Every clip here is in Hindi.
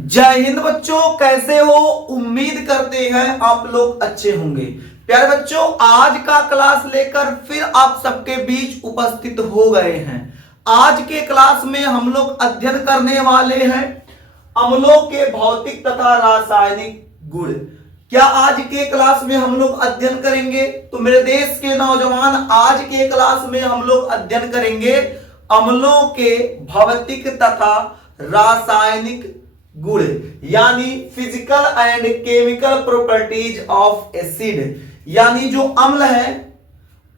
जय हिंद बच्चों, कैसे हो? उम्मीद करते हैं आप लोग अच्छे होंगे। प्यारे बच्चों, आज का क्लास लेकर फिर आप सबके बीच उपस्थित हो गए हैं। आज के क्लास में हम लोग अध्ययन करने वाले हैं अम्लों के भौतिक तथा रासायनिक गुण। क्या आज के क्लास में हम लोग अध्ययन करेंगे? तो मेरे देश के नौजवान, आज के क्लास में हम लोग अध्ययन करेंगे अम्लों के भौतिक तथा रासायनिक गुण, यानी physical and chemical properties of acid. यानी जो अम्ल है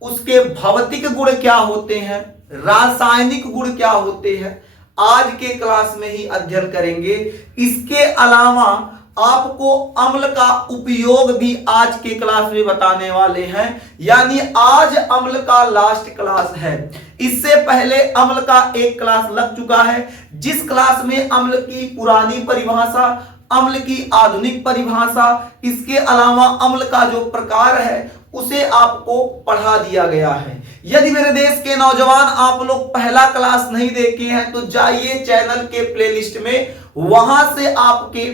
उसके भौतिक गुण क्या होते हैं, रासायनिक गुण क्या होते हैं, आज के क्लास में ही अध्ययन करेंगे। इसके अलावा आपको अम्ल का उपयोग भी आज के क्लास में बताने वाले हैं। यानी आज अम्ल का लास्ट क्लास है। इससे पहले अम्ल का एक क्लास लग चुका है, जिस क्लास में अम्ल की पुरानी परिभाषा, अम्ल की आधुनिक परिभाषा, इसके अलावा अम्ल का जो प्रकार है उसे आपको पढ़ा दिया गया है। यदि मेरे देश के नौजवान आप लोग पहला क्लास नहीं देखे हैं तो जाइए चैनल के प्लेलिस्ट में, वहां से आपके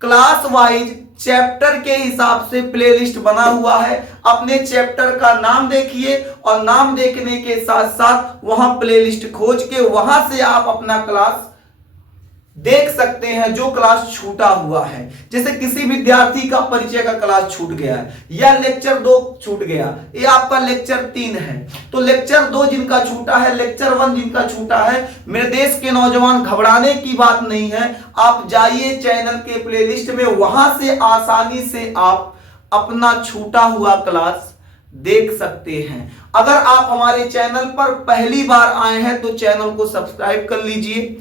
क्लास वाइज चैप्टर के हिसाब से प्लेलिस्ट बना हुआ है। अपने चैप्टर का नाम देखिए और नाम देखने के साथ साथ वहां प्लेलिस्ट खोज के वहां से आप अपना क्लास देख सकते हैं जो क्लास छूटा हुआ है। जैसे किसी विद्यार्थी का परिचय का क्लास छूट गया है या लेक्चर 2 छूट गया, ये आपका लेक्चर 3 है, तो लेक्चर 2 जिनका छूटा है, लेक्चर 1 जिनका छूटा है, मेरे देश के नौजवान घबराने की बात नहीं है। आप जाइए चैनल के प्लेलिस्ट में, वहां से आसानी से आप अपना छूटा हुआ क्लास देख सकते हैं। अगर आप हमारे चैनल पर पहली बार आए हैं तो चैनल को सब्सक्राइब कर लीजिए,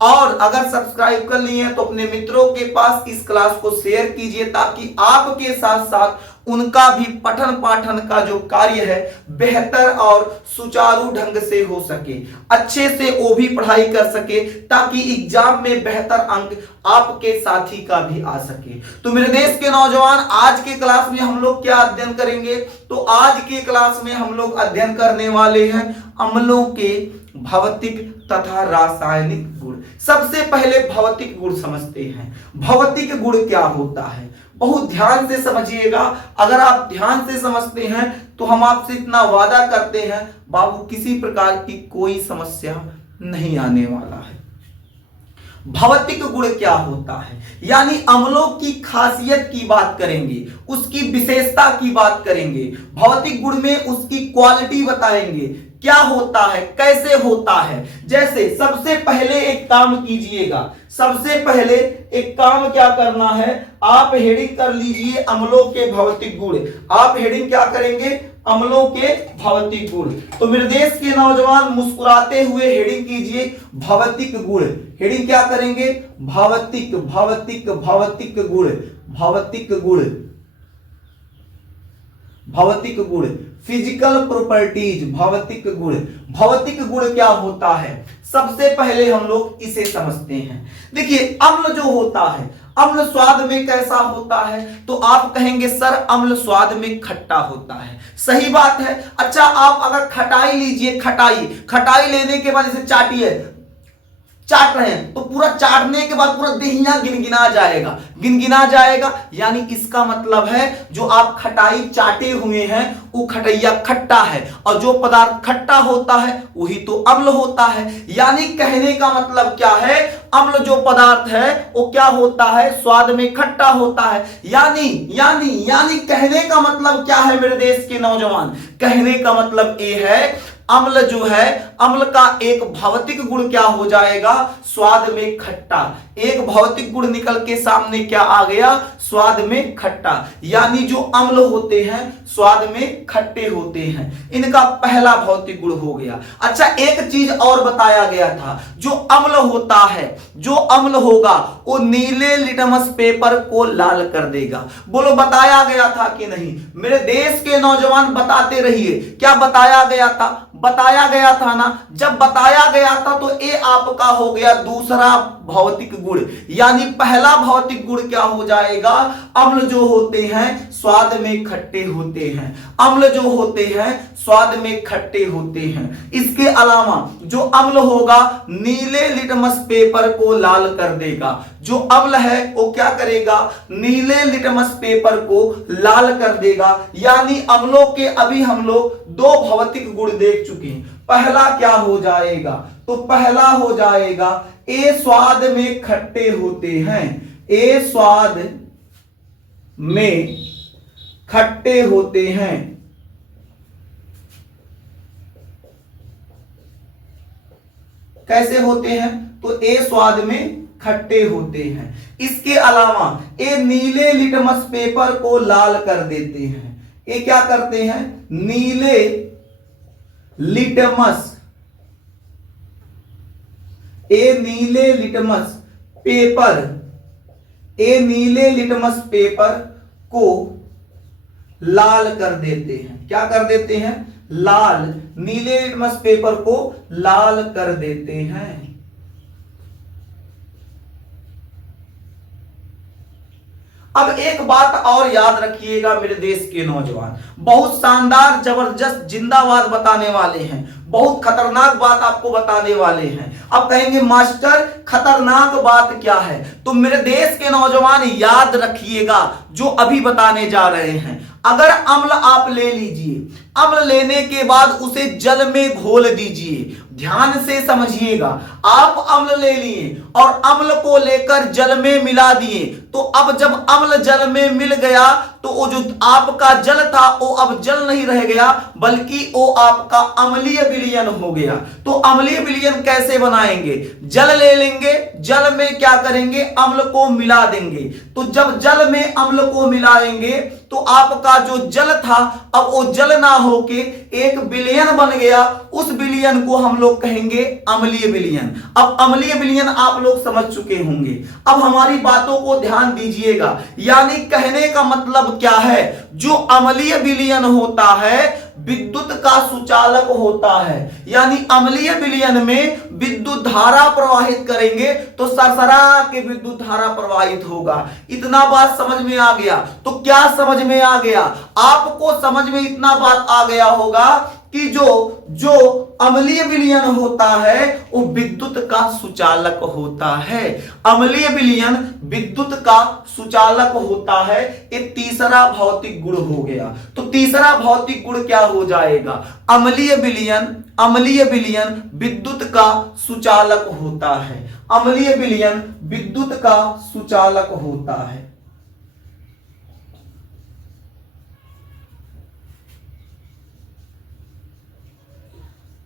और अगर सब्सक्राइब कर लिए हैं तो अपने मित्रों के पास इस क्लास को शेयर कीजिए, ताकि आपके साथ साथ उनका भी पठन पाठन का जो कार्य है बेहतर और सुचारू ढंग से हो सके, अच्छे से वो भी पढ़ाई कर सके, ताकि एग्जाम में बेहतर अंक आपके साथी का भी आ सके। तो मेरे देश के नौजवान, आज के क्लास में हम लोग क्या अध्ययन करेंगे? तो आज के क्लास में हम लोग अध्ययन करने वाले हैं अम्लों के भौतिक तथा रासायनिक गुण। सबसे पहले भौतिक गुण समझते हैं। भौतिक गुण क्या होता है, बहुत ध्यान से समझिएगा। अगर आप ध्यान से समझते हैं तो हम आपसे इतना वादा करते हैं, बाबू किसी प्रकार की कोई समस्या नहीं आने वाला है। भौतिक गुण क्या होता है, यानी अम्लों की खासियत की बात करेंगे, उसकी विशेषता की बात करेंगे, भौतिक गुण में उसकी क्वालिटी बताएंगे, क्या होता है, कैसे होता है। जैसे सबसे पहले एक काम कीजिएगा, सबसे पहले एक काम क्या करना है, आप हेडिंग कर लीजिए अम्लों के भौतिक गुण। आप हेडिंग क्या करेंगे? अम्लों के भौतिक गुण। तो मेरे देश के नौजवान मुस्कुराते हुए हेडिंग कीजिए भौतिक गुण। हेडिंग क्या करेंगे? भौतिक भौतिक भौतिक गुण, भौतिक गुण, भौतिक गुण, फिजिकल प्रॉपर्टीज, भौतिक गुण। भौतिक गुण क्या होता है, सबसे पहले हम लोग इसे समझते हैं। देखिए, अम्ल जो होता है, अम्ल स्वाद में कैसा होता है? तो आप कहेंगे सर अम्ल स्वाद में खट्टा होता है। सही बात है। अच्छा, आप अगर खटाई लीजिए, खटाई, खटाई लेने के बाद इसे चाटिए, चाट रहे हैं तो पूरा चाटने के बाद पूरा देहिया गिनगिना जाएगा, गिनगिना जाएगा। यानी इसका मतलब है जो आप खटाई चाटे हुए हैं वो खटैया खट्टा है, और जो पदार्थ खट्टा होता है वही तो अम्ल होता है। यानी कहने का मतलब क्या है, अम्ल जो पदार्थ है वो क्या होता है, स्वाद में खट्टा होता है। यानी यानी यानी कहने का मतलब क्या है मेरे देश के नौजवान? कहने का मतलब ये है अम्ल जो है, अम्ल का एक भौतिक गुण क्या हो जाएगा, स्वाद में खट्टा। एक भौतिक गुण निकल के सामने क्या आ गया, स्वाद में खट्टा। यानी जो अम्ल होते हैं स्वाद में खट्टे होते हैं, इनका पहला भौतिक गुण हो गया। अच्छा, एक चीज और बताया गया था, जो अम्ल होता है, जो अम्ल होगा वो नीले लिटमस पेपर को लाल कर देगा। बोलो बताया गया था कि नहीं? मेरे देश के नौजवान बताते रहिए, क्या बताया गया था? बताया गया था ना। जब बताया गया था तो ये आपका हो गया दूसरा भौतिक गुण। यानी पहला भौतिक गुण क्या हो जाएगा, अम्ल जो होते हैं स्वाद में खट्टे होते हैं, अम्ल जो होते हैं स्वाद में खट्टे होते हैं। इसके अलावा जो अम्ल होगा नीले लिटमस पेपर को लाल कर देगा। जो अम्ल है वो क्या करेगा, नीले लिटमस पेपर को लाल कर देगा। यानी अम्लों के अभी हम लोग दो भौतिक गुण देख चुके हैं। पहला क्या हो जाएगा, तो पहला हो जाएगा ए स्वाद में खट्टे होते हैं, ए स्वाद में खट्टे होते हैं। कैसे होते हैं, तो ए स्वाद में खट्टे होते हैं। इसके अलावा ए नीले लिटमस पेपर को लाल कर देते हैं। ये क्या करते हैं, नीले लिटमस, ए नीले लिटमस पेपर, ए नीले लिटमस पेपर को लाल कर देते हैं। क्या कर देते हैं, लाल, नीले लिटमस पेपर को लाल कर देते हैं। अब एक बात और याद रखिएगा मेरे देश के नौजवान, बहुत शानदार जबरदस्त जिंदाबाद बताने वाले हैं, बहुत खतरनाक बात आपको बताने वाले हैं। अब कहेंगे मास्टर खतरनाक बात क्या है, तो मेरे देश के नौजवान याद रखिएगा जो अभी बताने जा रहे हैं। अगर अम्ल आप ले लीजिए, अम्ल लेने के बाद उसे जल में घोल दीजिए। ध्यान से समझिएगा, आप अम्ल ले लिए और अम्ल को लेकर जल में मिला दिए, तो अब जब अम्ल जल में मिल गया तो वो जो आपका जल था वो अब जल नहीं रह गया, बल्कि वो आपका अम्लीय विलयन हो गया। तो अम्लीय विलयन कैसे बनाएंगे, जल ले लेंगे, जल में क्या करेंगे, अम्ल को मिला देंगे। तो जब जल में अम्ल को मिलाएंगे तो आपका जो जल था अब वो जल ना होके एक विलयन बन गया। उस विलयन को हम लोग कहेंगे अम्लीय विलयन। अब अम्लीय विलयन आप लोग समझ चुके होंगे। अब हमारी बातों को ध्यान दीजिएगा, यानी कहने का मतलब क्या है, जो अम्लीय विलयन होता है विद्युत का सुचालक होता है। यानी अम्लीय विलयन में विद्युत धारा प्रवाहित करेंगे तो सरसरा के विद्युत धारा प्रवाहित होगा। इतना बात समझ में आ गया, तो क्या समझ में आ गया, आपको समझ में इतना बात आ गया होगा कि जो अम्लीय विलयन होता है वो विद्युत का सुचालक होता है। अम्लीय विलयन विद्युत का सुचालक होता है। ये तीसरा भौतिक गुण हो गया। तो तीसरा भौतिक गुण क्या हो जाएगा, अम्लीय विलयन, अम्लीय विलयन विद्युत का सुचालक होता है। अम्लीय विलयन विद्युत का सुचालक होता है।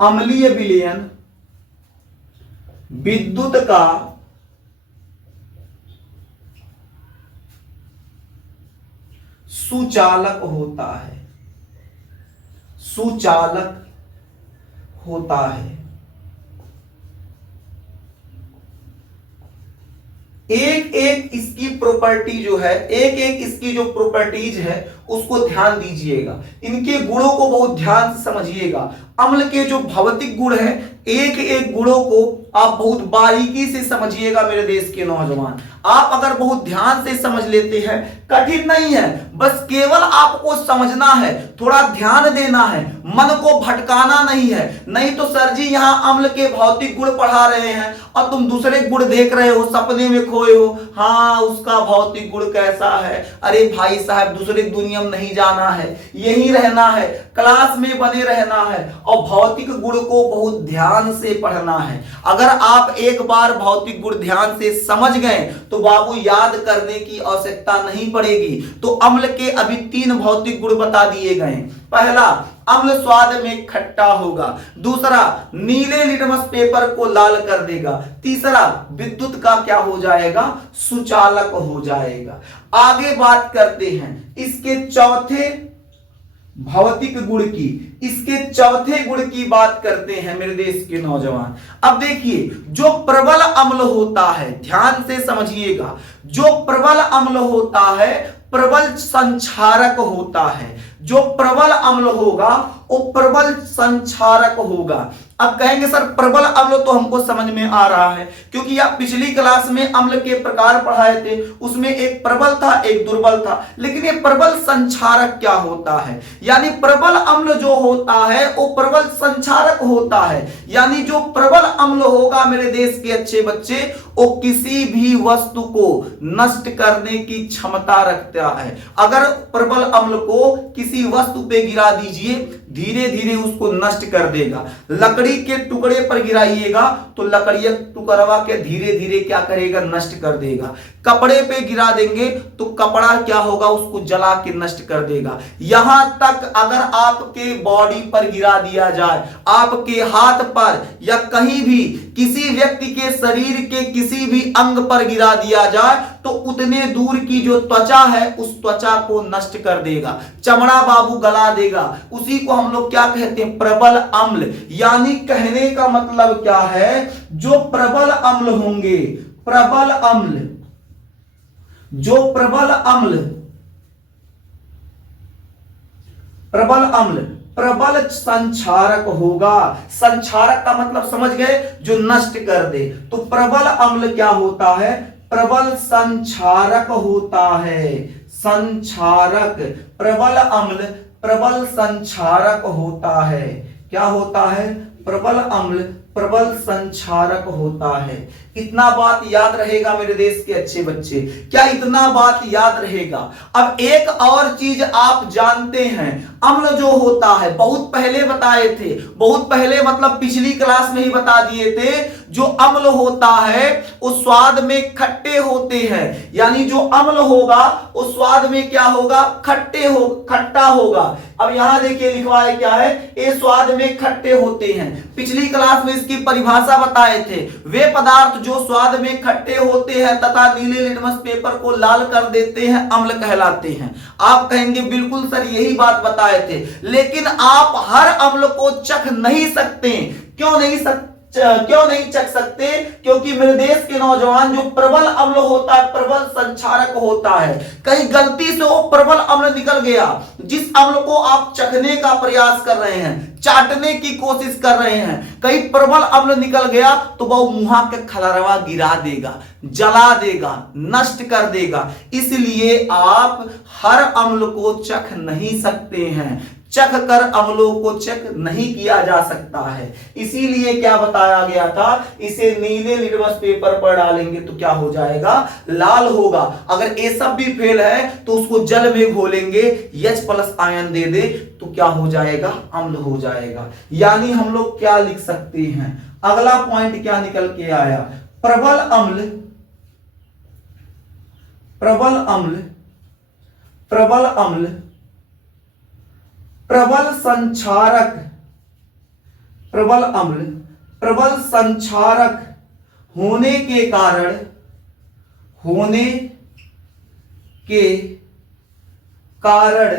अम्लीय विलयन विद्युत का सुचालक होता है, सुचालक होता है। एक एक इसकी प्रॉपर्टी जो है, एक एक इसकी जो प्रॉपर्टीज है उसको ध्यान दीजिएगा, इनके गुणों को बहुत ध्यान से समझिएगा। अम्ल के जो भौतिक गुण है, एक एक गुणों को आप बहुत बारीकी से समझिएगा मेरे देश के नौजवान। आप अगर बहुत ध्यान से समझ लेते हैं, कठिन नहीं है, बस केवल आपको समझना है, थोड़ा ध्यान देना है, मन को भटकाना नहीं है। नहीं तो सर जी यहाँ अम्ल के भौतिक गुण पढ़ा रहे हैं और तुम दूसरे गुण देख रहे हो, सपने में खोए हो, हाँ उसका भौतिक गुण कैसा है। अरे भाई साहब दूसरे दुनिया में नहीं जाना है, यही रहना है, क्लास में बने रहना है और भौतिक गुण को बहुत ध्यान से पढ़ना है। अगर आप एक बार भौतिक गुण ध्यान से समझ गए तो बाबू याद करने की आवश्यकता नहीं पड़ेगी। तो अम्ल के अभी 3 भौतिक गुण बता दिए गए। पहला, अम्ल स्वाद में खट्टा होगा। दूसरा, नीले लिटमस पेपर को लाल कर देगा। तीसरा, विद्युत का क्या हो जाएगा, सुचालक हो जाएगा। आगे बात करते हैं इसके चौथे भौतिक गुण की, इसके चौथे गुण की बात करते हैं मेरे देश के नौजवान। अब देखिए, जो प्रबल अम्ल होता है, ध्यान से समझिएगा, जो प्रबल अम्ल होता है प्रबल संक्षारक होता है। जो प्रबल अम्ल होगा वो प्रबल संक्षारक होगा। अब कहेंगे सर प्रबल अम्ल तो हमको समझ में आ रहा है, क्योंकि आप पिछली क्लास में अम्ल के प्रकार पढ़ाए थे, उसमें एक प्रबल था एक दुर्बल था। लेकिन ये प्रबल संक्षारक क्या होता है? यानी प्रबल अम्ल जो होता है वो प्रबल संक्षारक होता है। यानी जो प्रबल अम्ल होगा मेरे देश के अच्छे बच्चे, वो किसी भी वस्तु को नष्ट करने की क्षमता रखता है। अगर प्रबल अम्ल को किसी वस्तु पे गिरा दीजिए, धीरे धीरे उसको नष्ट कर देगा। लकड़ी के टुकड़े पर गिराइएगा तो लकड़ी टुकड़वा के धीरे धीरे क्या करेगा? नष्ट कर देगा। कपड़े पे गिरा देंगे तो कपड़ा क्या होगा? उसको जला के नष्ट कर देगा। यहां तक अगर आपके बॉडी पर गिरा दिया जाए, आपके हाथ पर या कहीं भी किसी व्यक्ति के शरीर के किसी भी अंग पर गिरा दिया जाए तो उतने दूर की जो त्वचा है उस त्वचा को नष्ट कर देगा, चमड़ा बाबू गला देगा। उसी को हम लोग क्या कहते हैं? प्रबल अम्ल। यानी कहने का मतलब क्या है? जो प्रबल अम्ल होंगे, प्रबल अम्ल, जो प्रबल अम्ल, प्रबल अम्ल प्रबल संक्षारक होगा। संक्षारक का मतलब समझ गए? जो नष्ट कर दे। तो प्रबल अम्ल क्या होता है? प्रबल संक्षारक होता है। संक्षारक, प्रबल अम्ल प्रबल संक्षारक होता है। क्या होता है? प्रबल अम्ल प्रबल संक्षारक होता है। इतना बात याद रहेगा मेरे देश के अच्छे बच्चे? क्या इतना बात याद रहेगा? अब एक और चीज आप जानते हैं, अम्ल जो होता है बहुत पहले बताए थे, बहुत पहले मतलब पिछली क्लास में ही बता दिए थे। जो अम्ल होता है वो स्वाद में खट्टे होते हैं। यानी जो अम्ल होगा वो स्वाद में क्या होगा? खट्टा होगा। अब यहां देखिए लिखवा है क्या है? ये स्वाद में खट्टे होते हैं। पिछली क्लास में इसकी परिभाषा बताए थे, वे पदार्थ जो स्वाद में खट्टे होते हैं तथा नीले लिटमस पेपर को लाल कर देते हैं अम्ल कहलाते हैं। आप कहेंगे बिल्कुल सर यही बात बताए थे, लेकिन आप हर अम्ल को चख नहीं सकते। क्यों नहीं चख सकते? क्योंकि मेरे देश के नौजवान, जो प्रबल अम्ल होता है प्रबल संक्षारक होता है, कहीं गलती से वो प्रबल अम्ल निकल गया, जिस अम्ल को आप चखने का प्रयास कर रहे हैं, चाटने की कोशिश कर रहे हैं, कहीं प्रबल अम्ल निकल गया तो वह मुंह के खलरवा गिरा देगा, जला देगा, नष्ट कर देगा। इसलिए आप हर अम्ल को चख नहीं सकते हैं। चख कर अम्लों को चेक नहीं किया जा सकता है। इसीलिए क्या बताया गया था? इसे नीले लिटमस पेपर पर डालेंगे तो क्या हो जाएगा? लाल होगा। अगर ये सब भी फेल है तो उसको जल में घोलेंगे, H+ आयन दे दे तो क्या हो जाएगा? अम्ल हो जाएगा। यानी हम लोग क्या लिख सकते हैं? अगला पॉइंट क्या निकल के आया? प्रबल अम्ल, प्रबल अम्ल, प्रबल अम्ल प्रबल संक्षारक, प्रबल अम्ल प्रबल संक्षारक होने के कारण, होने के कारण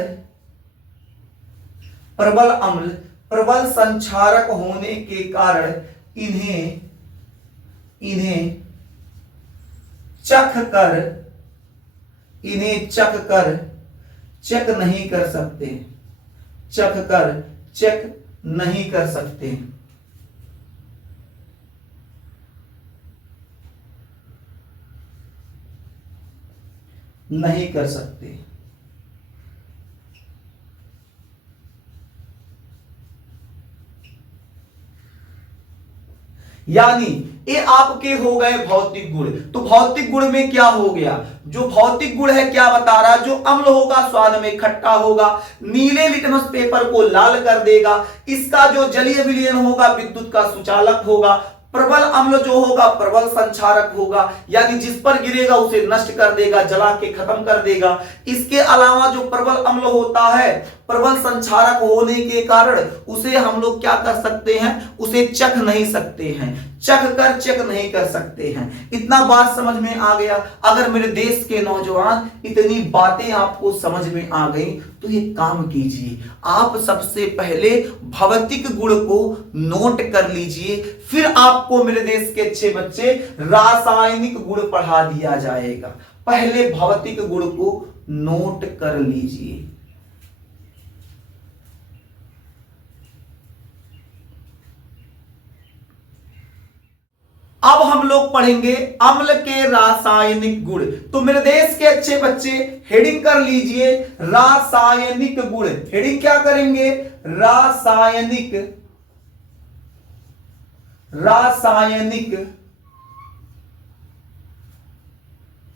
प्रबल अम्ल प्रबल संक्षारक होने के कारण इन्हें चख कर चेक नहीं कर सकते, चख कर चेक नहीं कर सकते। नहीं कर सकते। यानी ये आपके हो गए भौतिक गुण। तो भौतिक गुण में क्या हो गया? जो भौतिक गुण है क्या बता रहा? जो अम्ल होगा स्वाद में खट्टा होगा, नीले लिटमस पेपर को लाल कर देगा, इसका जो जलीय विलयन होगा विद्युत का सुचालक होगा, प्रबल अम्ल जो होगा प्रबल संक्षारक होगा, यानी जिस पर गिरेगा उसे नष्ट कर देगा, जला के खत्म कर देगा। इसके अलावा जो प्रबल अम्ल होता है प्रबल संक्षारक होने के कारण उसे हम लोग क्या कर सकते हैं? उसे चख नहीं सकते हैं, चख कर चेक नहीं कर सकते हैं। इतना बात समझ में आ गया? अगर मेरे देश के नौजवान इतनी बातें आपको समझ में आ गई तो ये काम कीजिए, आप सबसे पहले भौतिक गुण को नोट कर लीजिए, फिर आपको मेरे देश के अच्छे बच्चे रासायनिक गुण पढ़ा दिया जाएगा। पहले भौतिक गुण को नोट कर लीजिए। अब हम लोग पढ़ेंगे अम्ल के रासायनिक गुण। तो मेरे देश के अच्छे बच्चे हेडिंग कर लीजिए रासायनिक गुण। हेडिंग क्या करेंगे?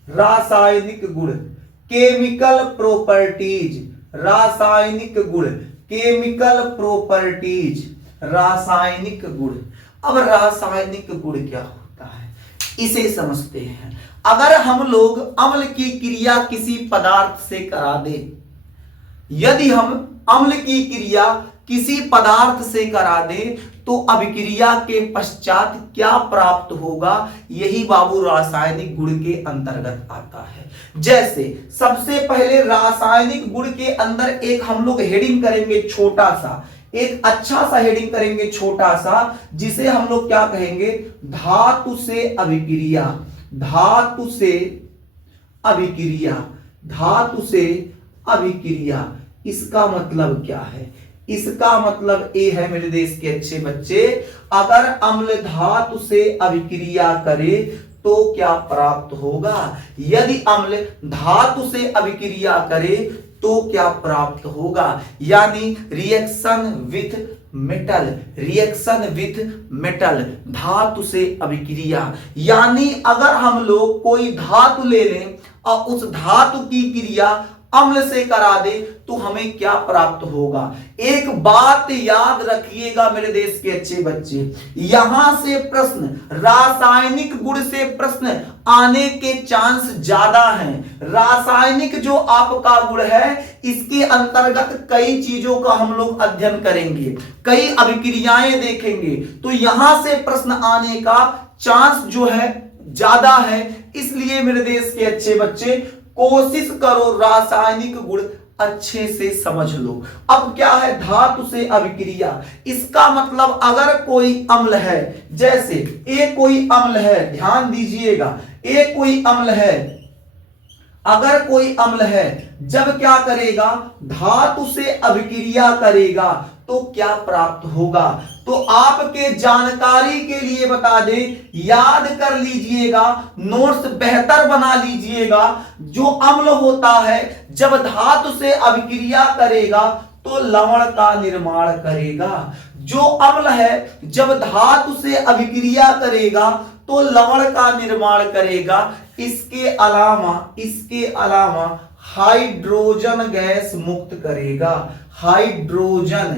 रासायनिक गुण, केमिकल प्रॉपर्टीज, रासायनिक गुण, केमिकल प्रॉपर्टीज, रासायनिक गुण। अब रासायनिक गुण क्या होता है इसे समझते हैं। अगर हम लोग अम्ल की क्रिया किसी पदार्थ से करा दे, यदि हम अम्ल की क्रिया किसी पदार्थ से करा दे तो अभिक्रिया के पश्चात क्या प्राप्त होगा, यही बाबू रासायनिक गुण के अंतर्गत आता है। जैसे सबसे पहले रासायनिक गुण के अंदर एक हम लोग हेडिंग करेंगे छोटा सा, एक अच्छा सा हेडिंग करेंगे छोटा सा, जिसे हम लोग क्या कहेंगे? धातु से अभिक्रिया, धातु से अभिक्रिया, धातु से अभिक्रिया। इसका मतलब क्या है? इसका मतलब ये है मेरे देश के अच्छे बच्चे, अगर अम्ल धातु से अभिक्रिया करे तो क्या प्राप्त होगा? यदि अम्ल धातु से अभिक्रिया करे तो क्या प्राप्त होगा? यानी reaction with metal, reaction with metal, धातु से अभिक्रिया। यानी अगर हम लोग कोई धातु ले लें और उस धातु की क्रिया अम्ल से करा दे तो हमें क्या प्राप्त होगा? एक बात याद रखिएगा मेरे देश के अच्छे बच्चे, यहां से प्रश्न, रासायनिक गुण से प्रश्न आने के चांस ज्यादा हैं। रासायनिक जो आपका गुण है इसके अंतर्गत कई चीजों का हम लोग अध्ययन करेंगे, कई अभिक्रियाएं देखेंगे, तो यहां से प्रश्न आने का चांस जो है ज्यादा है। इसलिए मेरे देश के अच्छे बच्चे कोशिश करो रासायनिक गुण अच्छे से समझ लो। अब क्या है? धातु से अभिक्रिया, इसका मतलब अगर कोई अम्ल है, जैसे ए कोई अम्ल है, ध्यान दीजिएगा, ए कोई अम्ल है, अगर कोई अम्ल है, जब क्या करेगा? धातु से अभिक्रिया करेगा तो क्या प्राप्त होगा? तो आपके जानकारी के लिए बता दें, याद कर लीजिएगा, नोट्स बेहतर बना लीजिएगा। जो अम्ल होता है जब धातु से अभिक्रिया करेगा तो लवण का निर्माण करेगा। जो अम्ल है जब धातु से अभिक्रिया करेगा तो लवण का निर्माण करेगा। इसके अलावा हाइड्रोजन गैस मुक्त करेगा। हाइड्रोजन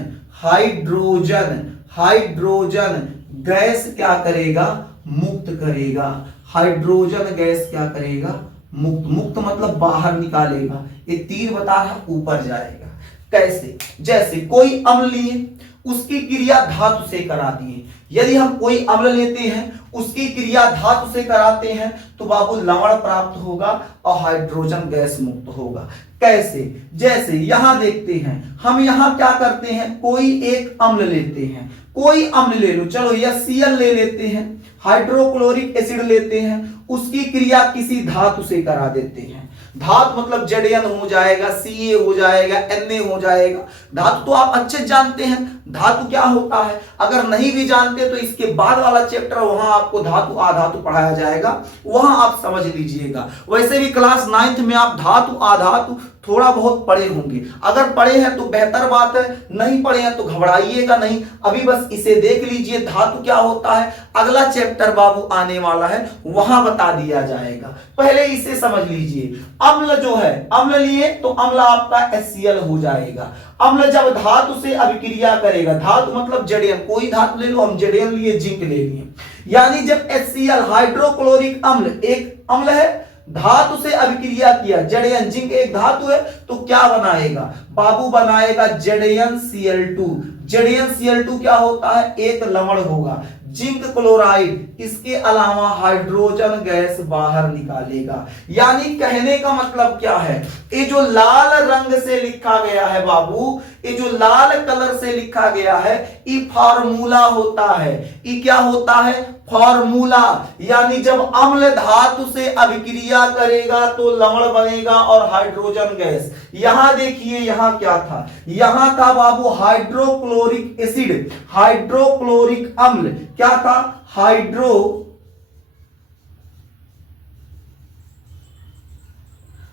गैस क्या करेगा? मुक्त करेगा। हाइड्रोजन गैस क्या करेगा? मुक्त मतलब बाहर निकालेगा। ये तीर बता रहा ऊपर जाएगा। कैसे? जैसे कोई अम्ल लिए, उसकी क्रिया धातु से करा दिए। यदि हम कोई अम्ल लेते हैं, उसकी क्रिया धातु से कराते हैं तो बाबू लवण प्राप्त होगा और हाइड्रोजन गैस मुक्त होगा। कैसे? जैसे यहां देखते हैं, हम यहां क्या करते हैं? कोई एक अम्ल लेते हैं, कोई अम्ल ले लो, चलो HCl ले लेते हैं, हाइड्रोक्लोरिक एसिड लेते हैं, उसकी क्रिया किसी धातु से करा देते हैं। धातु मतलब Zn हो जाएगा, Ca हो जाएगा, Na हो जाएगा। धातु तो आप अच्छे जानते हैं धातु क्या होता है। अगर नहीं भी जानते तो इसके बाद वाला चैप्टर, वहां आपको धातु आधातु पढ़ाया जाएगा, वहां आप समझ लीजिएगा। वैसे भी क्लास 9th में आप धातु आधातु थोड़ा बहुत पढ़े होंगे। अगर पढ़े हैं तो बेहतर बात है, नहीं पढ़े हैं तो घबराइएगा नहीं, अभी बस इसे देख लीजिए धातु क्या होता है। अगला चैप्टर बाबू आने वाला है, वहां बता दिया जाएगा, पहले इसे समझ लीजिए। अम्ल जो है, अम्ल लिए तो अम्ल आपका HCl हो जाएगा। अम्ल जब धातु से अभिक्रिया करेगा, धातु मतलब Zn, कोई धातु ले लो, हम Zn लिए, जिंक ले लिए, यानी जब HCl हाइड्रोक्लोरिक अम्ल एक अम्ल है, धातु से अभिक्रिया किया, Zn जिंक एक धातु है, तो क्या बनाएगा बाबू? बनाएगा ZnCl2। ZnCl2 क्या होता है? एक लवण होगा, जिंक क्लोराइड, इसके अलावा हाइड्रोजन गैस बाहर निकालेगा। यानी कहने का मतलब क्या है? ये जो लाल रंग से लिखा गया है बाबू, ये जो लाल कलर से लिखा गया है, ये फार्मूला होता है। ये क्या होता है? फार्मूला। यानी जब अम्ल धातु से अभिक्रिया करेगा तो लवण बनेगा और हाइड्रोजन गैस। यहां देखिए, यहां क्या था? यहां था बाबू हाइड्रोक्लोरिक एसिड, हाइड्रोक्लोरिक अम्ल। क्या था? हाइड्रोक्लोरिक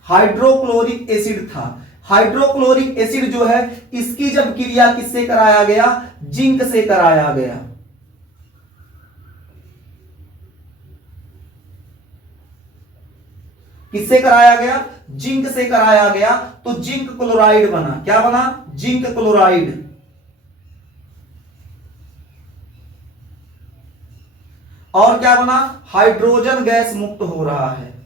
हाइड्रोक्लोरिक एसिड था। हाइड्रोक्लोरिक एसिड जो है इसकी जब क्रिया किससे कराया गया, जिंक से कराया गया। किससे कराया गया, जिंक से कराया गया। तो जिंक क्लोराइड बना। क्या बना, जिंक क्लोराइड। और क्या बना, हाइड्रोजन गैस मुक्त हो रहा है।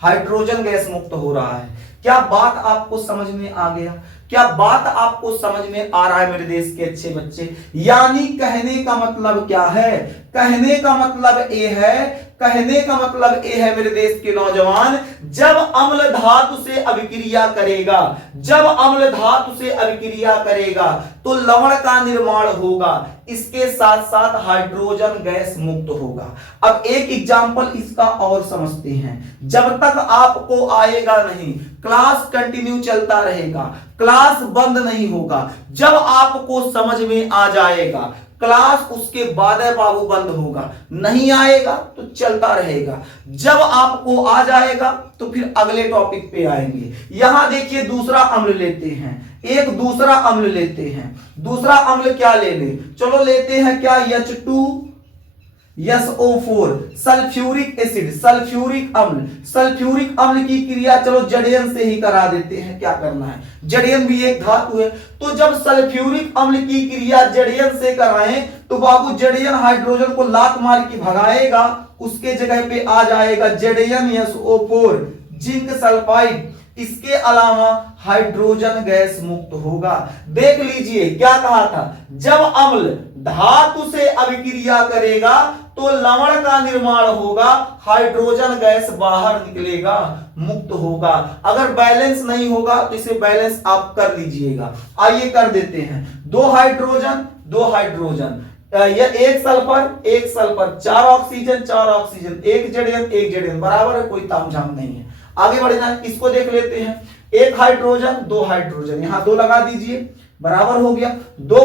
हाइड्रोजन गैस मुक्त हो रहा है। क्या बात आपको समझ में आ गया, क्या बात आपको समझ में आ रहा है मेरे देश के अच्छे बच्चे। यानी कहने का मतलब क्या है, कहने का मतलब ये है, कहने का मतलब ये है मेरे देश के नौजवान, जब अम्ल धातु से अभिक्रिया करेगा, जब अम्ल धातु से अभिक्रिया करेगा तो लवण का निर्माण होगा, इसके साथ साथ हाइड्रोजन गैस मुक्त होगा। अब एक एग्जांपल इसका और समझते हैं। जब तक आपको आएगा नहीं, क्लास कंटिन्यू चलता रहेगा, क्लास बंद नहीं होगा। जब आपको समझ में आ जाएगा क्लास, उसके बाद बाबू बंद होगा। नहीं आएगा तो चलता रहेगा। जब आपको आ जाएगा तो फिर अगले टॉपिक पे आएंगे। यहां देखिए दूसरा अम्ल लेते हैं, एक दूसरा अम्ल लेते हैं। दूसरा अम्ल क्या ले ले, चलो लेते हैं क्या, H2SO4 सल्फ्यूरिक एसिड, सल्फ्यूरिक अम्ल। सल्फ्यूरिक अम्ल की क्रिया चलो जड़यन से ही करा देते हैं। क्या करना है, जड़यन भी एक धातु है। तो जब सल्फ्यूरिक अम्ल की क्रिया जड़यन से कराएं तो बाबू जड़यन हाइड्रोजन को लात मार के भगाएगा, उसके जगह पे आ जाएगा ZnSO4 जिंक सल्फाइड। इसके अलावा हाइड्रोजन गैस मुक्त होगा। देख लीजिए क्या कहा था, जब अम्ल धातु से अभिक्रिया करेगा तो लवण का निर्माण होगा, हाइड्रोजन गैस बाहर निकलेगा, मुक्त होगा। अगर बैलेंस नहीं होगा तो इसे बैलेंस आप कर लीजिएगा। आइए कर देते हैं, दो हाइड्रोजन दो हाइड्रोजन, यह एक सल्फर 4 ऑक्सीजन 4 ऑक्सीजन, एक जेडीएन बराबर है, कोई तामझाम नहीं है। आगे बढ़ना, इसको देख लेते हैं, एक हाइड्रोजन दो हाइड्रोजन, यहां 2 लगा दीजिए, बराबर हो गया। 2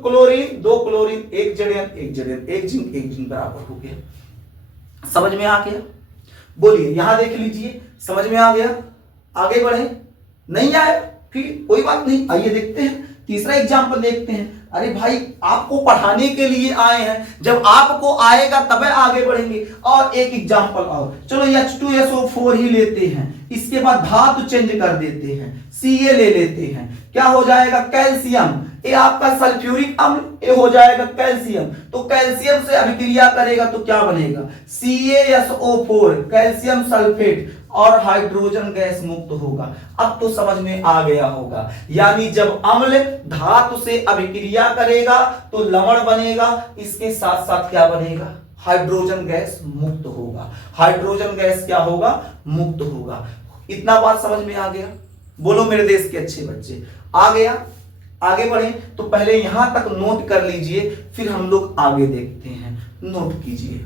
क्लोरीन, एक जेडीएन, एक जिंक बराबर हो गया। समझ में आ गया, बोलिए, यहां देख लीजिए, समझ में आ गया। आगे बढ़े, नहीं आए फिर कोई बात नहीं, आइए देखते हैं तीसरा एग्जाम्पल देखते हैं। अरे भाई आपको पढ़ाने के लिए आए हैं, जब आपको आएगा तब आगे बढ़ेंगे। और एक एग्जाम्पल और, चलो H2SO4 ही लेते हैं, इसके बाद धातु चेंज कर देते हैं, Ca ले लेते हैं। क्या हो जाएगा, कैल्शियम। ये आपका सल्फ्यूरिक अम्ल, ये हो जाएगा कैल्शियम। तो कैल्शियम से अभिक्रिया करेगा तो क्या बनेगा, CaSO4 कैल्शियम सल्फेट, और हाइड्रोजन गैस मुक्त होगा। अब तो समझ में आ गया होगा, यानी जब अम्ल धातु से अभिक्रिया करेगा तो लवण बनेगा, इसके साथ साथ क्या बनेगा, हाइड्रोजन गैस मुक्त होगा। हाइड्रोजन गैस क्या होगा, मुक्त होगा। इतना बात समझ में आ गया, बोलो मेरे देश के अच्छे बच्चे, आ गया। आगे बढ़े तो पहले यहां तक नोट कर लीजिए, फिर हम लोग आगे देखते हैं। नोट कीजिए,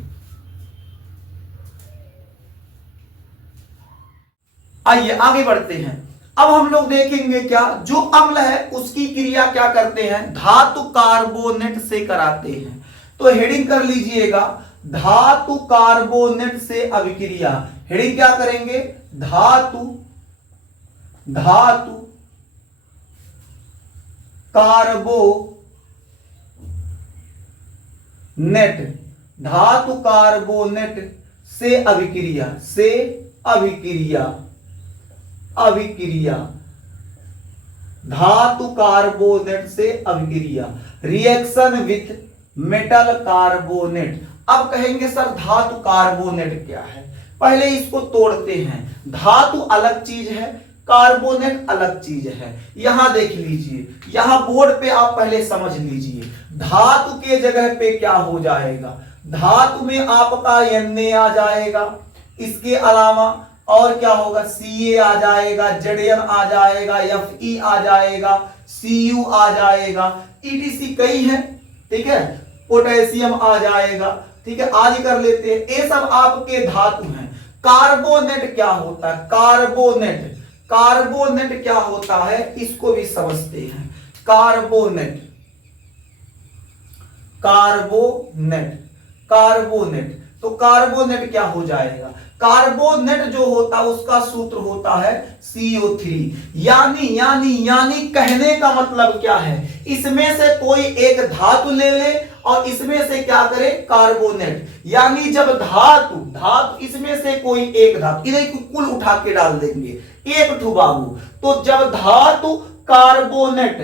आइए आगे बढ़ते हैं। अब हम लोग देखेंगे क्या, जो अम्ल है उसकी क्रिया क्या करते हैं, धातु कार्बोनेट से कराते हैं। तो हेडिंग कर लीजिएगा, धातु कार्बोनेट से अभिक्रिया। हेडिंग क्या करेंगे, धातु कार्बोनेट, धातु कार्बोनेट से अभिक्रिया, धातु कार्बोनेट से अभिक्रिया, रिएक्शन विथ मेटल कार्बोनेट। अब कहेंगे सर धातु कार्बोनेट क्या है, पहले इसको तोड़ते हैं। धातु अलग चीज है, कार्बोनेट अलग चीज है। यहां देख लीजिए, यहां बोर्ड पे आप पहले समझ लीजिए, धातु के जगह पे क्या हो जाएगा, धातु में आपका Na आ जाएगा, इसके अलावा और क्या होगा, Ca आ जाएगा, Zn आ जाएगा, Fe आ जाएगा, Cu आ जाएगा, etc कई है, ठीक है, पोटेशियम आ जाएगा, ठीक है, आज कर लेते हैं। ये सब आपके धातु हैं। कार्बोनेट क्या होता है, कार्बोनेट क्या होता है, इसको भी समझते हैं। कार्बोनेट तो कार्बोनेट क्या हो जाएगा? कार्बोनेट जो होता है उसका सूत्र होता है CO3। यानी कहने का मतलब क्या है, इसमें से कोई एक धातु ले ले और इसमें से क्या करे, कार्बोनेट। यानी जब धातु इसमें से कोई एक धातु, इन्हें कुल उठा के डाल देंगे एक ठू बाबू। तो जब धातु कार्बोनेट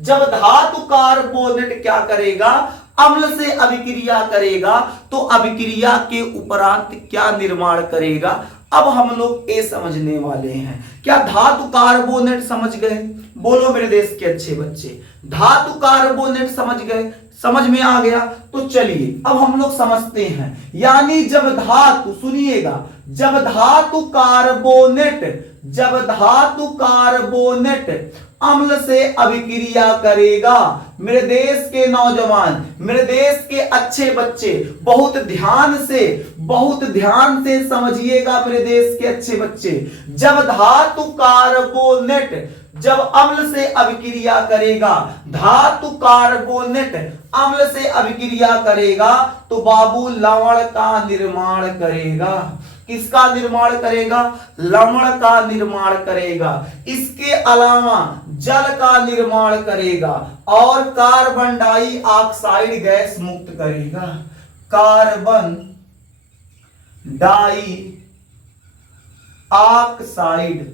जब धातु कार्बोनेट क्या करेगा, अम्ल से अभिक्रिया करेगा, तो अभिक्रिया के उपरांत क्या निर्माण करेगा। अब हम लोग ये समझने वाले हैं। क्या धातु कार्बोनेट समझ गए? बोलो मेरे देश के अच्छे बच्चे, धातु कार्बोनेट समझ गए? समझ में आ गया? तो चलिए अब हम लोग समझते हैं। यानी जब धातु, सुनिएगा, जब धातु कार्बोनेट अम्ल से अभिक्रिया करेगा, मेरे देश के नौजवान, मेरे देश के अच्छे बच्चे बहुत ध्यान से समझिएगा मेरे देश के अच्छे बच्चे। जब धातु कार्बोनेट जब अम्ल से अभिक्रिया करेगा, धातु कार्बोनेट अम्ल से अभिक्रिया करेगा, तो बाबू लवण का निर्माण करेगा। किसका निर्माण करेगा? लवण का निर्माण करेगा। इसके अलावा जल का निर्माण करेगा और कार्बन डाइऑक्साइड गैस मुक्त करेगा। कार्बन डाइऑक्साइड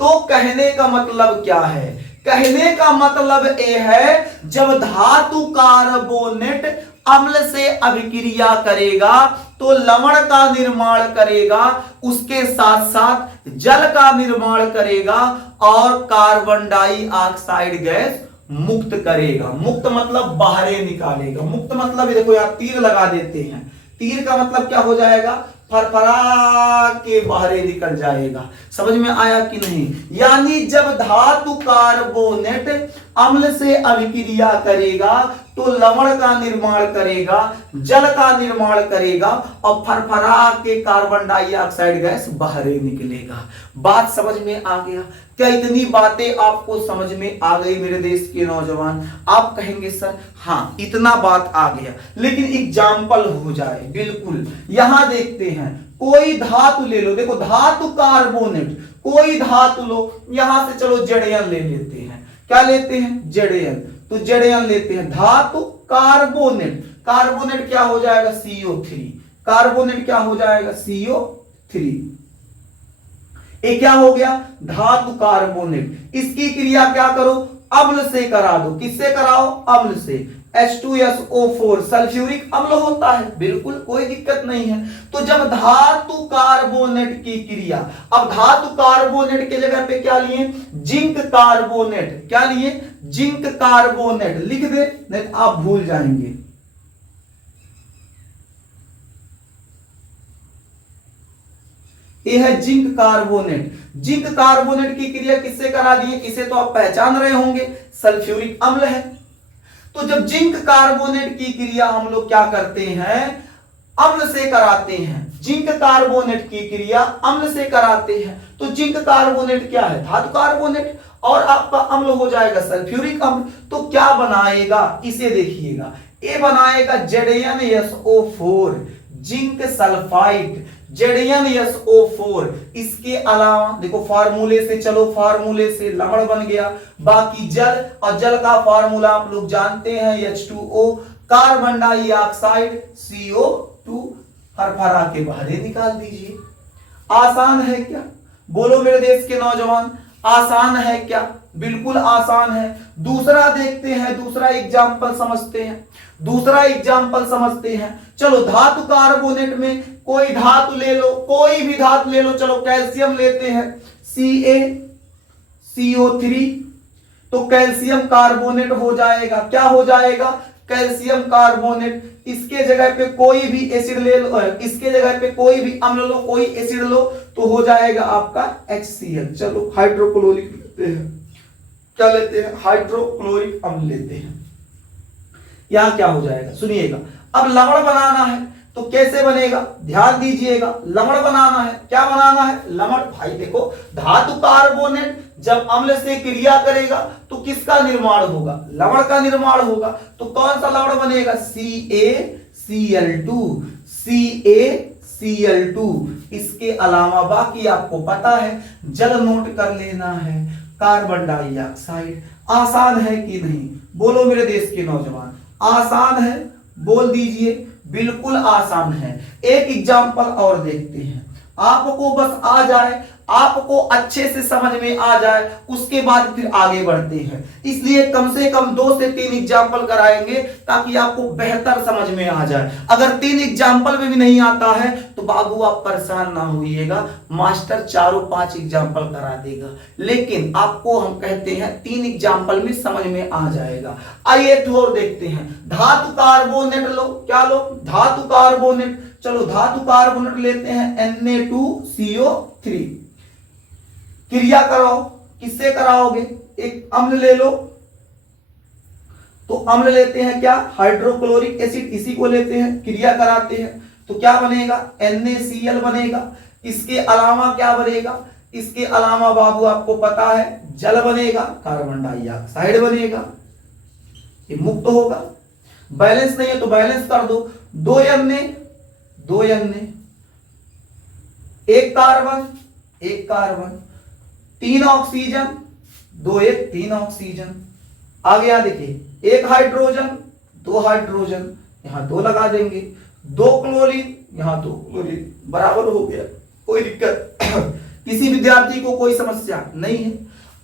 तो कहने का मतलब क्या है? कहने का मतलब ये है, जब धातु कार्बोनेट अम्ल से अभिक्रिया करेगा तो लवण का निर्माण करेगा, उसके साथ साथ जल का निर्माण करेगा और कार्बन डाइऑक्साइड गैस मुक्त करेगा। मुक्त मतलब बाहर निकालेगा। मुक्त मतलब देखो यहां तीर लगा देते हैं, तीर का मतलब क्या हो जाएगा? फरफरा के बाहर निकल जाएगा। समझ में आया कि नहीं? यानी जब धातु कार्बोनेट अम्ल से अभिक्रिया करेगा तो लवण का निर्माण करेगा, जल का निर्माण करेगा और फरफरा के कार्बन डाइऑक्साइड गैस बाहर निकलेगा। बात समझ में आ गया? क्या इतनी बातें आपको समझ में आ गई मेरे देश के नौजवान? आप कहेंगे सर हाँ इतना बात आ गया, लेकिन एग्जाम्पल हो जाए। बिल्कुल, यहां देखते हैं, कोई धातु ले लो, देखो धातु कार्बोनेट, कोई धातु लो, यहां से चलो जड़यन ले लेते हैं। क्या लेते हैं? जड़यन। तो जड़यन लेते हैं, धातु कार्बोनेट, कार्बोनेट क्या हो जाएगा? CO3। कार्बोनेट क्या हो जाएगा? CO3। ये क्या हो गया? धातु कार्बोनेट। इसकी क्रिया क्या करो? अम्ल से करा दो। किससे कराओ? अम्ल से। H2SO4 सल्फ्यूरिक अम्ल होता है, बिल्कुल कोई दिक्कत नहीं है। तो जब धातु कार्बोनेट की क्रिया, अब धातु कार्बोनेट के जगह पे क्या लिए? Zinc carbonate. क्या लिए? Zinc carbonate. लिख दे, नहीं तो आप भूल जाएंगे। यह है जिंक कार्बोनेट। जिंक कार्बोनेट की क्रिया किससे करा दिए? इसे तो आप पहचान रहे होंगे, सल्फ्यूरिक अम्ल है। तो जब जिंक कार्बोनेट की क्रिया हम लोग क्या करते हैं? अम्ल से कराते हैं। जिंक कार्बोनेट की क्रिया अम्ल से कराते हैं। तो जिंक कार्बोनेट क्या है? धातु कार्बोनेट, और आपका अम्ल हो जाएगा सल्फ्यूरिक अम्ल। तो क्या बनाएगा? इसे देखिएगा, ये बनाएगा ZnSO4 जिंक सल्फाइड, ZnSO4। इसके अलावा देखो फार्मूले से चलो, फार्मूले से लवण बन गया, बाकी जल, और जल का फार्मूला आप लोग जानते हैं H2O, कार्बन डाइऑक्साइड CO2, फरफरा के बाहर निकाल दीजिए। आसान है क्या? बोलो मेरे देश के नौजवान, आसान है क्या? बिल्कुल आसान है। दूसरा देखते हैं, दूसरा एग्जाम्पल समझते हैं, दूसरा एग्जाम्पल समझते हैं। चलो धातु कार्बोनेट में कोई धातु ले लो, कोई भी धातु ले लो, चलो कैल्शियम लेते हैं, CaCO3। तो कैल्शियम कार्बोनेट हो जाएगा। क्या हो जाएगा? Calcium carbonate. इसके जगह पे कोई भी एसिड ले लो, इसके जगह पे कोई भी अम्ल लो, कोई एसिड लो, तो हो जाएगा आपका HCl। चलो हाइड्रोक्लोरिक लेते हैं। क्या लेते हैं? हाइड्रोक्लोरिक अम्ल लेते हैं। यहां क्या हो जाएगा? सुनिएगा, अब लवण बनाना है तो कैसे बनेगा? ध्यान दीजिएगा, लवण बनाना है। क्या बनाना है? लवण। भाई देखो, धातु कार्बोनेट जब अम्ल से क्रिया करेगा तो किसका निर्माण होगा? लवण का निर्माण होगा। तो कौन सा लवण बनेगा? CaCl2, CaCl2। इसके अलावा बाकी आपको पता है, जल नोट कर लेना है, कार्बन डाइऑक्साइड। आसान है कि नहीं? बोलो मेरे देश के नौजवान, आसान है? बोल दीजिए, बिल्कुल आसान है। एक एग्जाम्पल और देखते हैं, आपको बस आ जाए, आपको अच्छे से समझ में आ जाए, उसके बाद फिर आगे बढ़ते हैं। इसलिए कम से कम 2 से 3 एग्जाम्पल कराएंगे ताकि आपको बेहतर समझ में आ जाए। अगर 3 एग्जाम्पल में भी नहीं आता है तो बाबू आप परेशान ना होइएगा, मास्टर 4-5 एग्जाम्पल करा देगा, लेकिन आपको हम कहते हैं 3 एग्जाम्पल में समझ में आ जाएगा। आइए एक और देखते हैं, धातु कार्बोनेट लो। क्या लो? धातु कार्बोनेट। चलो धातु कार्बोनेट लेते हैं, Na2CO3। क्रिया कराओ, किससे कराओगे? एक अम्ल ले लो, तो अम्ल लेते हैं क्या? हाइड्रोक्लोरिक एसिड, इसी को लेते हैं, क्रिया कराते हैं तो क्या बनेगा? NaCl बनेगा। इसके अलावा क्या बनेगा? इसके अलावा बाबू आपको पता है जल बनेगा, कार्बन डाइऑक्साइड बनेगा, ये मुक्त होगा। बैलेंस नहीं है तो बैलेंस कर दो, 2 Na, एक कार्बन, 3 ऑक्सीजन, 3 ऑक्सीजन। आ गया देखिए, एक हाइड्रोजन, 2 हाइड्रोजन, यहां 2 लगा देंगे, 2 क्लोरीन, यहां 2 क्लोरीन, बराबर हो गया। कोई दिक्कत किसी विद्यार्थी को कोई समस्या नहीं है।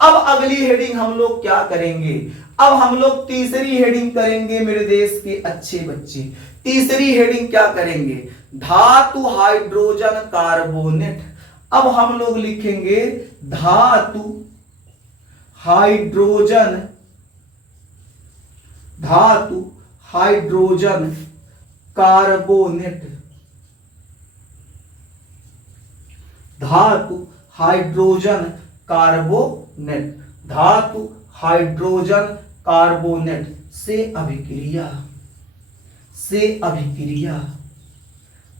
अब अगली हेडिंग हम लोग क्या करेंगे? अब हम लोग तीसरी हेडिंग करेंगे मेरे देश के अच्छे बच्चे। तीसरी हेडिंग क्या करेंगे? धातु हाइड्रोजन कार्बोनेट। अब हम लोग लिखेंगे धातु हाइड्रोजन कार्बोनेट। धातु हाइड्रोजन कार्बोनेट, धातु हाइड्रोजन कार्बोनेट से अभिक्रिया।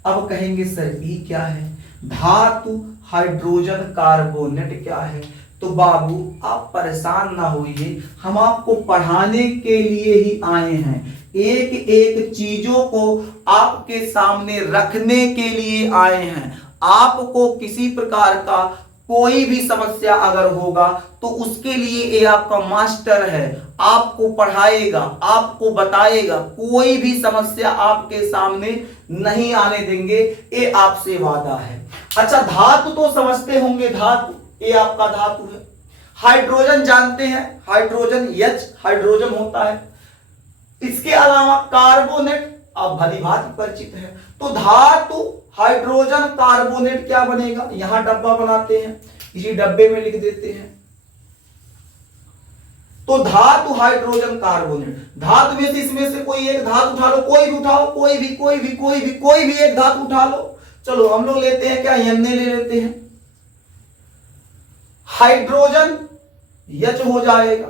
अब कहेंगे सर ये क्या है? धातु हाइड्रोजन कार्बोनेट क्या है? तो बाबू आप परेशान ना होइए, हम आपको पढ़ाने के लिए ही आए हैं, एक एक चीजों को आपके सामने रखने के लिए आए हैं। आपको किसी प्रकार का कोई भी समस्या अगर होगा तो उसके लिए ये आपका मास्टर है, आपको पढ़ाएगा, आपको बताएगा, कोई भी समस्या आपके सामने नहीं आने देंगे, ये आपसे वादा है। अच्छा, धातु तो समझते होंगे, धातु ये आपका धातु है। हाइड्रोजन जानते हैं, हाइड्रोजन H हाइड्रोजन होता है। इसके अलावा कार्बोनेट आप भली भांति परिचित है। तो धातु हाइड्रोजन कार्बोनेट क्या बनेगा? यहां डब्बा बनाते हैं, इसी डब्बे में लिख देते हैं। तो धातु हाइड्रोजन कार्बोनेट, धातु में से इसमें से कोई एक धातु उठा लो, कोई भी उठाओ, कोई भी एक धातु उठा लो। चलो हम लोग लेते हैं क्या? Na ले लेते हैं। हाइड्रोजन H हो जाएगा,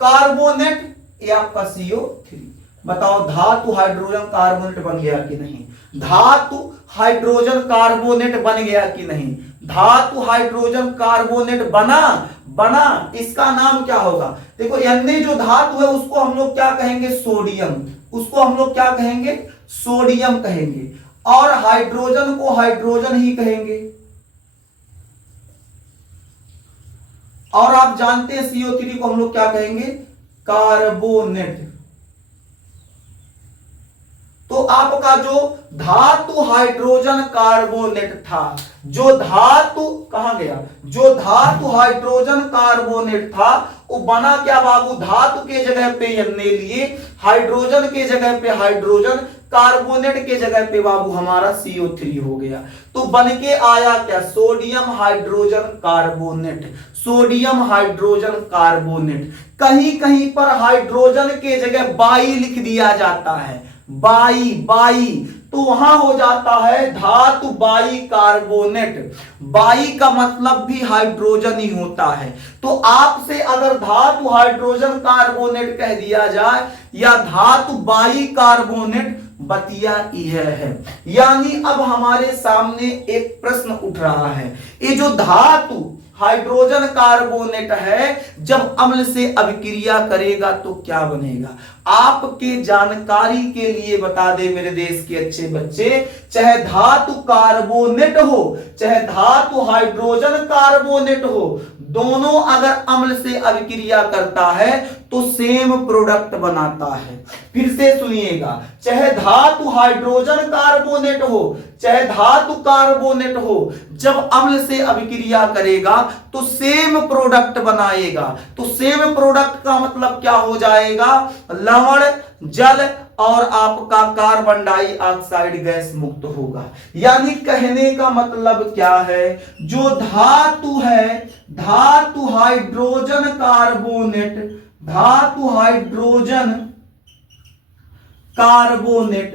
कार्बोनेट ये आपका CO3। बताओ धातु हाइड्रोजन कार्बोनेट बन गया कि नहीं? धातु हाइड्रोजन कार्बोनेट बन गया कि नहीं? धातु हाइड्रोजन कार्बोनेट बना। इसका नाम क्या होगा? देखो Na जो धातु है उसको हम लोग क्या कहेंगे? सोडियम। उसको हम लोग क्या कहेंगे? सोडियम कहेंगे। और हाइड्रोजन को हाइड्रोजन ही कहेंगे। और आप जानते हैं CO3 को हम लोग क्या कहेंगे? कार्बोनेट। तो आपका जो धातु हाइड्रोजन कार्बोनेट था, जो धातु कहां गया? जो धातु हाइड्रोजन कार्बोनेट था वो बना क्या बाबू? धातु के जगह पे Na लिए, हाइड्रोजन के जगह पे हाइड्रोजन, कार्बोनेट के जगह पे बाबू हमारा CO3 हो गया। तो बन के आया क्या? Sodium hydrogen carbonate. Sodium hydrogen carbonate. कहीं कहीं पर हाइड्रोजन के जगह बाई लिख दिया जाता है, बाई, तो वहां हो जाता है धातु बाई कार्बोनेट। बाई का मतलब भी हाइड्रोजन ही होता है। तो आपसे अगर धातु हाइड्रोजन कार्बोनेट कह दिया जाए या धातु बाई कार्बोनेट, बतिया यह है। यानी अब हमारे सामने एक प्रश्न उठ रहा है, ये जो धातु हाइड्रोजन कार्बोनेट है, जब अम्ल से अभिक्रिया करेगा तो क्या बनेगा? आपके जानकारी के लिए बता दे मेरे देश के अच्छे बच्चे, चाहे धातु कार्बोनेट हो चाहे धातु हाइड्रोजन कार्बोनेट हो, दोनों अगर अम्ल से अभिक्रिया करता है तो सेम प्रोडक्ट बनाता है। फिर से सुनिएगा, चाहे धातु हाइड्रोजन कार्बोनेट हो चाहे धातु कार्बोनेट हो, जब अम्ल से अभिक्रिया करेगा तो सेम प्रोडक्ट बनाएगा। तो सेम प्रोडक्ट का मतलब क्या हो जाएगा? लवण, जल और आपका कार्बन डाइऑक्साइड गैस मुक्त होगा। यानी कहने का मतलब क्या है, जो धातु है, धातु हाइड्रोजन कार्बोनेट, धातु हाइड्रोजन कार्बोनेट,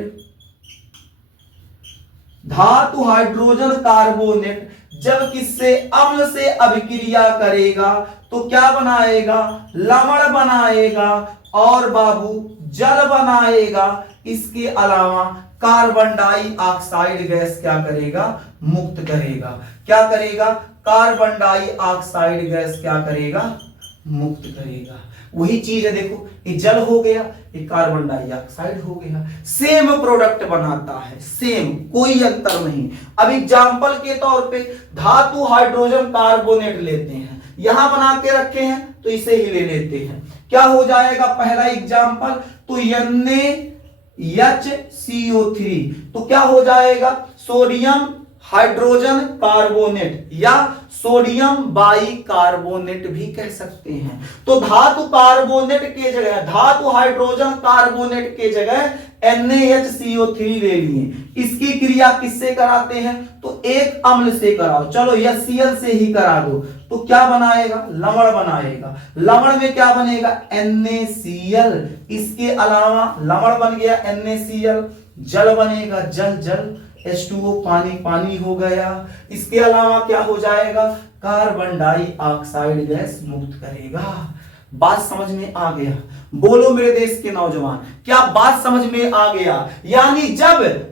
धातु हाइड्रोजन कार्बोनेट जब किससे अम्ल से अभिक्रिया करेगा तो क्या बनाएगा? लवण बनाएगा और बाबू जल बनाएगा। इसके अलावा कार्बन डाइऑक्साइड गैस क्या करेगा? मुक्त करेगा। क्या करेगा? कार्बन डाइऑक्साइड गैस क्या करेगा? मुक्त करेगा। वही चीज है, देखो ये जल हो गया, ये कार्बन डाइऑक्साइड हो गया, सेम प्रोडक्ट बनाता है, सेम, कोई अंतर नहीं। अब एग्जांपल के तौर पे धातु हाइड्रोजन कार्बोनेट लेते हैं, यहां बना के रखे हैं तो इसे ही ले लेते हैं। क्या हो जाएगा पहला एग्जांपल? तो NaHCO3, तो क्या हो जाएगा? सोडियम हाइड्रोजन कार्बोनेट या सोडियम बाइकार्बोनेट भी कह सकते हैं। तो धातु कार्बोनेट के जगह, धातु हाइड्रोजन कार्बोनेट के जगह NaHCO3 ले लिए। इसकी क्रिया किससे कराते हैं? तो एक अम्ल से कराओ, चलो HCl से ही करा दो, तो क्या बनाएगा? लवण बनाएगा। लवण में क्या बनेगा? NaCl। इसके अलावा लवण बन गया NaCl, जल बनेगा, जल जल, H2O पानी पानी हो गया। इसके अलावा क्या हो जाएगा? कार्बन डाइऑक्साइड गैस मुक्त करेगा। बात समझ में आ गया? बोलो मेरे देश के नौजवान, क्या बात समझ में आ गया? यानी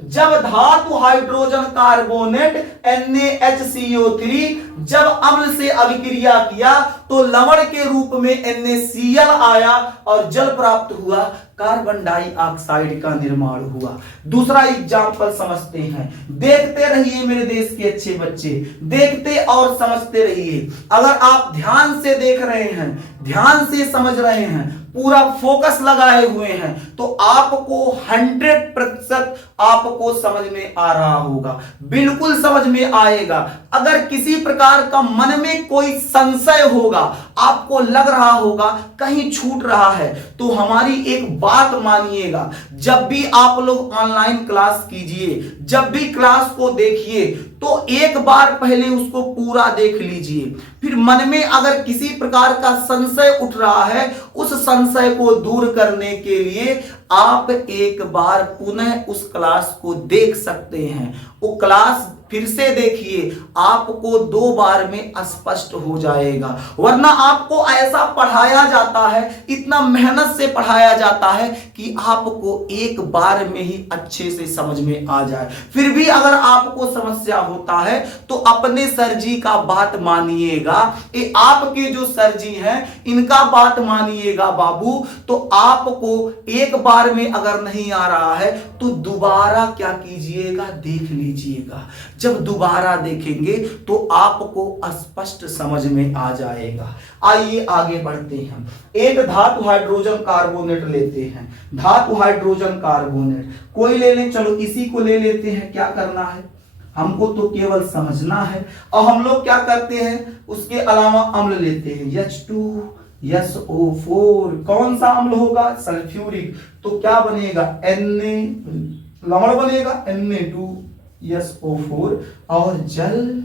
जब धातु हाइड्रोजन कार्बोनेट NaHCO3 जब अम्ल से अभिक्रिया किया तो लवण के रूप में NaCl आया और जल प्राप्त हुआ, कार्बन डाइऑक्साइड का निर्माण हुआ। दूसरा एग्जाम्पल समझते हैं, देखते रहिए मेरे देश के अच्छे बच्चे, देखते और समझते रहिए। अगर आप ध्यान से देख रहे हैं, ध्यान से समझ रहे हैं, पूरा फोकस लगाए हुए हैं, तो आपको 100% आपको समझ में आ रहा होगा, बिल्कुल समझ में आएगा। अगर किसी प्रकार का मन में कोई संशय होगा, आपको लग रहा होगा कहीं छूट रहा है, तो हमारी एक बात मानिएगा, जब भी आप लोग ऑनलाइन क्लास कीजिए, जब भी क्लास को देखिए, तो एक बार पहले उसको पूरा देख लीजिए। फिर मन में अगर किसी प्रकार का संशय उठ रहा है, उस संशय को दूर करने के लिए आप एक बार पुनः उस क्लास को देख सकते हैं। वो क्लास फिर से देखिए, आपको 2 बार में स्पष्ट हो जाएगा। वरना आपको ऐसा पढ़ाया जाता है, इतना मेहनत से पढ़ाया जाता है कि आपको एक बार में ही अच्छे से समझ में आ जाए। फिर भी अगर आपको समस्या होता है तो अपने सर जी का बात मानिएगा, ये आपके जो सर जी हैं इनका बात मानिएगा बाबू। तो आपको एक बार में अगर नहीं आ रहा है तो दोबारा क्या कीजिएगा? देख लीजिएगा। जब दोबारा देखेंगे तो आपको स्पष्ट समझ में आ जाएगा। आइए आगे बढ़ते हैं। एक धातु हाइड्रोजन कार्बोनेट लेते हैं, धातु हाइड्रोजन कार्बोनेट कोई ले लें, चलो इसी को ले लेते हैं। क्या करना है हमको? तो केवल समझना है। और हम लोग क्या करते हैं, उसके अलावा अम्ल लेते हैं, H2SO4। कौन सा अम्ल होगा? सल्फ्यूरिक। तो क्या बनेगा? लवण बनेगा Na2SO4 और जल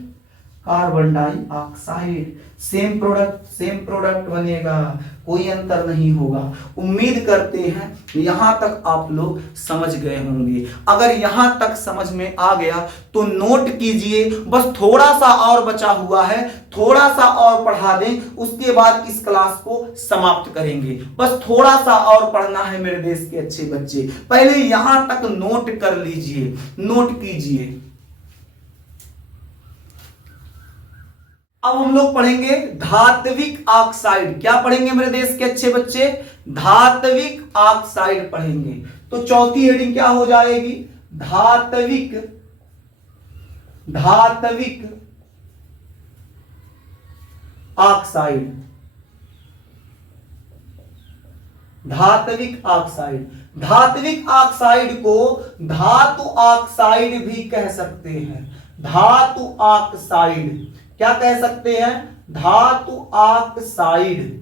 कार्बन डाइऑक्साइड, सेम प्रोडक्ट बनेगा, कोई अंतर नहीं होगा। उम्मीद करते हैं यहां तक आप लोग समझ गए होंगे। अगर यहां तक समझ में आ गया तो नोट कीजिए, बस थोड़ा सा और बचा हुआ है, थोड़ा सा और पढ़ा दें, उसके बाद इस क्लास को समाप्त करेंगे। बस थोड़ा सा और पढ़ना है मेरे देश के अच्छे बच्चे, पहले यहां तक नोट कर लीजिए, नोट कीजिए। अब हम लोग पढ़ेंगे धात्विक ऑक्साइड। क्या पढ़ेंगे मेरे देश के अच्छे बच्चे? धात्विक ऑक्साइड पढ़ेंगे। तो चौथी हेडिंग क्या हो जाएगी? धात्विक ऑक्साइड। धात्विक ऑक्साइड। धात्विक ऑक्साइड को धातु ऑक्साइड भी कह सकते हैं। धातु ऑक्साइड क्या कह सकते हैं? धातु ऑक्साइड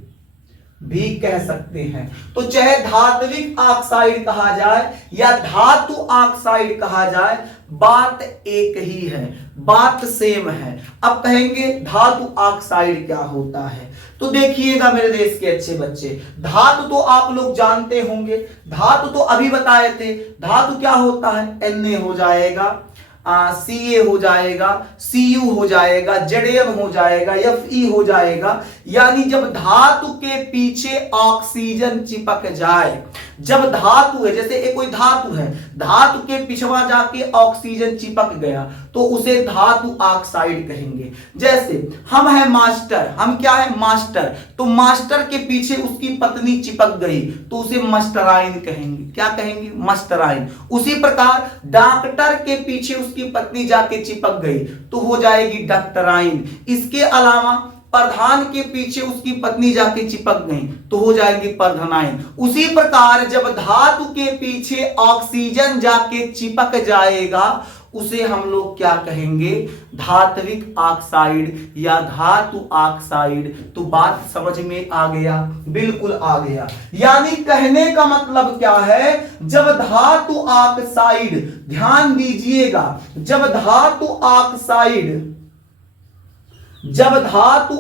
भी कह सकते हैं। तो चाहे धात्विक ऑक्साइड कहा जाए या धातु ऑक्साइड कहा जाए, बात एक ही है, बात सेम है। अब कहेंगे धातु ऑक्साइड क्या होता है? तो देखिएगा मेरे देश के अच्छे बच्चे, धातु तो आप लोग जानते होंगे, धातु तो अभी बताए थे। धातु क्या होता है? Na हो जाएगा, Ca हो जाएगा, Cu हो जाएगा, Zm हो जाएगा, Fe हो जाएगा। यानी जब धातु के पीछे ऑक्सीजन चिपक जाए, जब धातु है, जैसे एक कोई धातु है, धातु के पिछवा जाके ऑक्सीजन चिपक गया तो उसे धातु ऑक्साइड कहेंगे। जैसे हम है मास्टर, हम क्या है? मास्टर। तो मास्टर के पीछे उसकी पत्नी चिपक गई तो उसे मस्टराइन कहेंगे। क्या कहेंगे? मस्टराइन। उसी प्रकार डॉक्टर के पीछे उसकी पत्नी जाके चिपक गई तो हो जाएगी डॉक्टराइन। इसके अलावा प्रधान के पीछे उसकी पत्नी जाके चिपक गई तो हो जाएगी प्रधानाइन। उसी प्रकार जब धातु के पीछे ऑक्सीजन जाके चिपक जाएगा उसे हम लोग क्या कहेंगे? धात्विक ऑक्साइड या धातु ऑक्साइड। तो बात समझ में आ गया? बिल्कुल आ गया। यानी कहने का मतलब क्या है? जब धातु ऑक्साइड, ध्यान दीजिएगा, जब धातु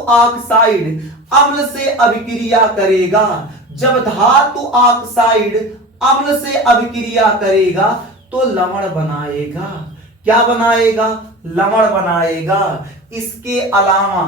ऑक्साइड अम्ल से अभिक्रिया करेगा, जब धातु ऑक्साइड अम्ल से अभिक्रिया करेगा तो लवण बनाएगा। क्या बनाएगा? लवण बनाएगा। इसके अलावा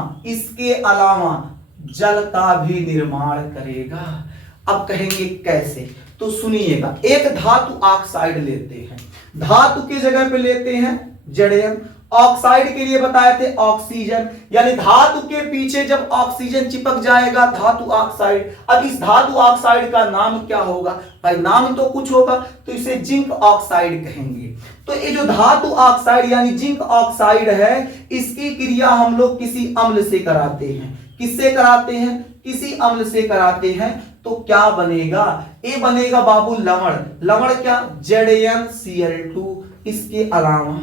जल का भी निर्माण करेगा। अब कहेंगे कैसे? तो सुनिएगा, एक धातु ऑक्साइड लेते हैं, धातु की जगह पे लेते हैं Zm, ऑक्साइड के लिए बताए थे ऑक्सीजन, यानी धातु के पीछे जब ऑक्सीजन चिपक जाएगा धातु ऑक्साइड। अब इस धातु ऑक्साइड का नाम क्या होगा? भाई नाम तो कुछ होगा, तो इसे जिंक ऑक्साइड कहेंगे। तो ये जो धातु ऑक्साइड यानी जिंक ऑक्साइड है, इसकी क्रिया हम लोग किसी अम्ल से कराते हैं। किससे कराते हैं? किसी अम्ल से कराते हैं। तो क्या बनेगा? ये बनेगा बाबू लवण। लवण क्या? ZnCl2। इसके अलावा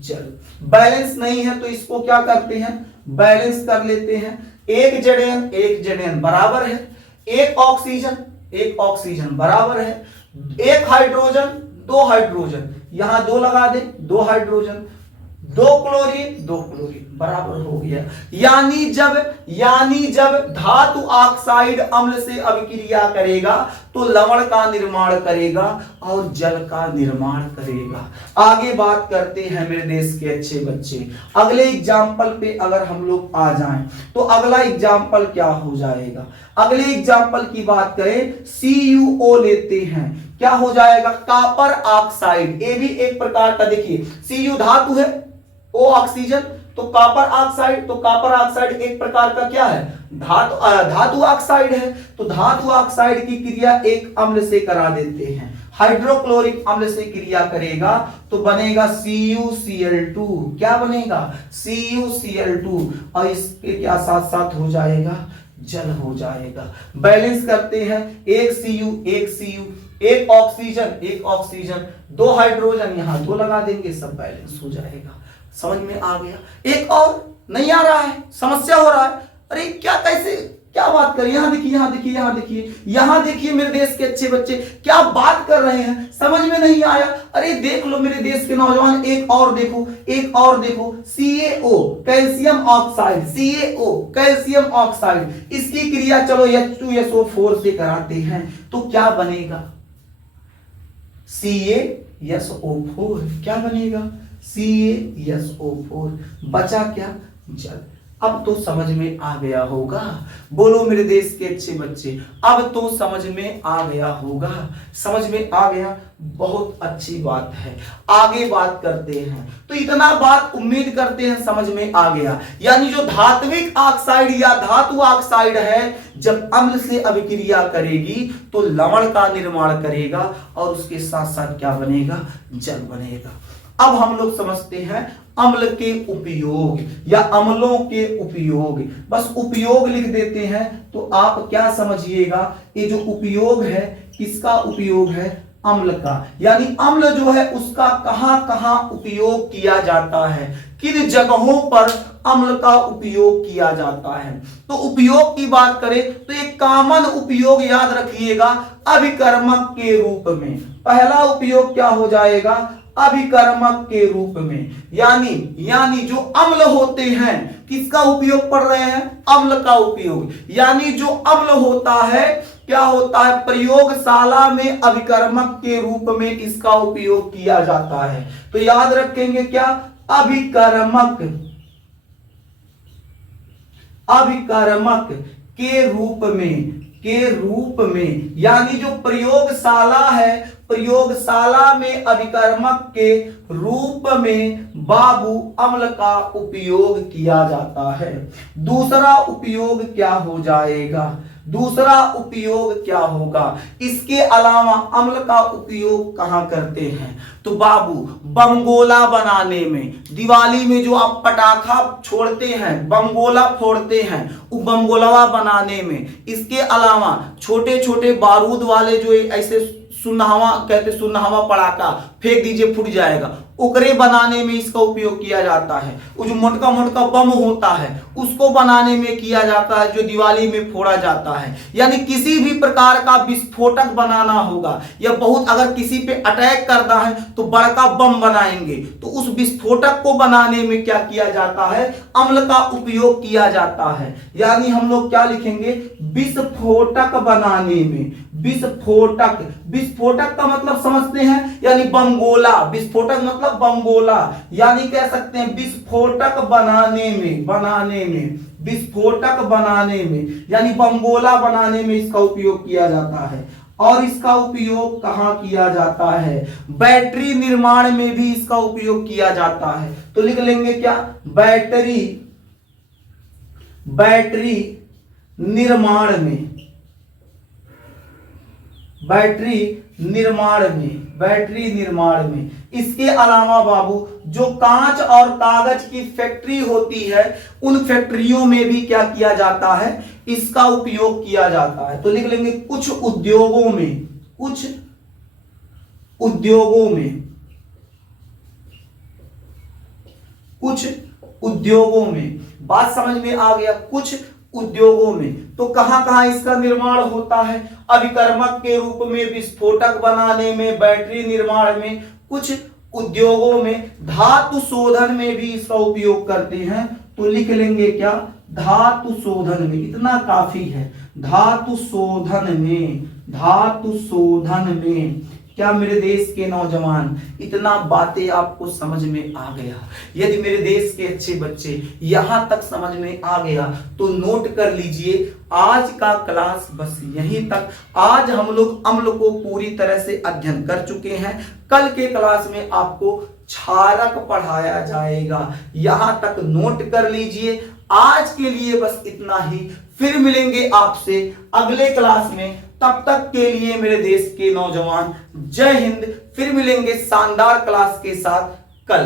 जल। बैलेंस नहीं है तो इसको क्या करते हैं? बैलेंस कर लेते हैं। एक Zn बराबर है, एक ऑक्सीजन बराबर है, एक हाइड्रोजन, दो हाइड्रोजन, यहां दो लगा दे, दो हाइड्रोजन, दो क्लोरीन बराबर हो गया। यानी जब धातु ऑक्साइड अम्ल से अभिक्रिया करेगा तो लवण का निर्माण करेगा और जल का निर्माण करेगा। आगे बात करते हैं मेरे देश के अच्छे बच्चे। अगले एग्जाम्पल पे अगर हम लोग आ जाएं तो अगला एग्जाम्पल क्या हो जाएगा? अगले एग्जाम्पल की बात करें, CuO लेते हैं, क्या हो जाएगा? Copper oxide. ये भी एक प्रकार का, देखिए Cu धातु है, O ऑक्सीजन, तो कॉपर ऑक्साइड। तो कॉपर ऑक्साइड एक प्रकार का क्या है? धातु ऑक्साइड है। तो धातु ऑक्साइड की क्रिया एक अम्ल से करा देते हैं, हाइड्रोक्लोरिक अम्ल से क्रिया करेगा तो बनेगा CuCl2। क्या बनेगा? CuCl2। और इसके क्या साथ साथ हो जाएगा? जल हो जाएगा। बैलेंस करते हैं, एक ऑक्सीजन, दो हाइड्रोजन, यहां दो लगा देंगे, सब बैलेंस हो जाएगा। समझ में आ गया? एक और नहीं आ रहा है, समस्या हो रहा है, अरे क्या कैसे क्या बात करें? यहां देखिए मेरे देश के अच्छे बच्चे, क्या बात कर रहे हैं? समझ में नहीं आया? अरे देख लो मेरे देश के नौजवान, एक और देखो, CaO कैल्शियम ऑक्साइड, इसकी क्रिया चलो H2SO4 से कराते हैं तो क्या बनेगा? CaSO4। क्या बनेगा? CaSO4। बचा क्या? जल। अब तो समझ में आ गया होगा। बोलो मेरे देश के अच्छे बच्चे, अब तो समझ में आ गया होगा। समझ में आ गया, बहुत अच्छी बात है। आगे बात करते हैं। तो इतना बात उम्मीद करते हैं समझ में आ गया। यानी जो धात्विक ऑक्साइड या धातु ऑक्साइड है, जब अम्ल से अभिक्रिया करेगी तो लवण का निर्माण करेगा और उसके साथ साथ क्या बनेगा, जल बनेगा। अब हम लोग समझते हैं अम्ल के उपयोग या अम्लों के उपयोग। बस उपयोग लिख देते हैं तो आप क्या समझिएगा, ये जो उपयोग है किसका उपयोग है, अम्ल का। यानी अम्ल जो है उसका कहां कहां उपयोग किया जाता है, किन जगहों पर अम्ल का उपयोग किया जाता है। तो उपयोग की बात करें तो एक कॉमन उपयोग याद रखिएगा, अभिकर्मक के रूप में। पहला उपयोग क्या हो जाएगा, अभिकर्मक के रूप में। यानी जो अम्ल होते हैं किसका उपयोग पढ़ रहे हैं, अम्ल का उपयोग। यानी जो अम्ल होता है क्या होता है, प्रयोगशाला में अभिकर्मक के रूप में इसका उपयोग किया जाता है। तो याद रखेंगे क्या, अभिकर्मक के रूप में। यानी जो प्रयोगशाला है, प्रयोगशाला में अभिकर्मक के रूप में बाबू अम्ल का उपयोग किया जाता है। दूसरा उपयोग क्या हो जाएगा, दूसरा उपयोग क्या होगा, इसके अलावा अम्ल का उपयोग कहां करते हैं, तो बाबू बमगोला बनाने में। दिवाली में जो आप पटाखा छोड़ते हैं, बमगोला फोड़ते हैं, वो बमगोलवा बनाने में। इसके अलावा छोटे छोटे बारूद वाले जो ऐसे सुनहवा कहते, सुनहवा पटाखा फेंक दीजिए फूट जाएगा, ओकरे बनाने में इसका उपयोग किया जाता है। वो जो मोटका मोटका बम होता है उसको बनाने में किया जाता है, जो दिवाली में फोड़ा जाता है। यानी किसी भी प्रकार का विस्फोटक बनाना होगा या बहुत अगर किसी पे अटैक करना है तो बड़का बम बनाएंगे, तो उस विस्फोटक को बनाने में क्या किया जाता है, अम्ल का उपयोग किया जाता है। यानी हम लोग क्या लिखेंगे, विस्फोटक बनाने में। विस्फोटक का मतलब समझते हैं, यानी बमगोला। विस्फोटक मतलब बमगोला, यानी कह सकते हैं विस्फोटक बनाने में विस्फोटक बनाने में यानी बमगोला बनाने में इसका उपयोग किया जाता है। और इसका उपयोग कहां किया जाता है, बैटरी निर्माण में भी इसका उपयोग किया जाता है। तो लिख लेंगे क्या, बैटरी निर्माण में, बैटरी निर्माण में। इसके अलावा बाबू जो कांच और कागज की फैक्ट्री होती है, उन फैक्ट्रियों में भी क्या किया जाता है, इसका उपयोग किया जाता है। तो लिख लेंगे कुछ उद्योगों में। बात समझ में आ गया, कुछ उद्योगों में। तो कहां कहां इसका निर्माण होता है, अभिकर्मक के रूप में, विस्फोटक बनाने में, बैटरी निर्माण में, कुछ उद्योगों में, धातु शोधन में भी इसका उपयोग करते हैं। तो लिख लेंगे क्या, धातु शोधन में। इतना काफी है, धातु शोधन में। क्या मेरे देश के नौजवान, इतना बातें आपको समझ में आ गया? यदि मेरे देश के अच्छे बच्चे यहां तक समझ में आ गया तो नोट कर लीजिए, आज का क्लास बस यहीं तक। आज हम लोग अम्ल को पूरी तरह से अध्ययन कर चुके हैं। कल के क्लास में आपको क्षारक पढ़ाया जाएगा, यहां तक नोट कर लीजिए। आज के लिए बस इतना ही, फिर मिलेंगे आपसे अगले क्लास में। तब तक के लिए मेरे देश के नौजवान, जय हिंद। फिर मिलेंगे शानदार क्लास के साथ कल।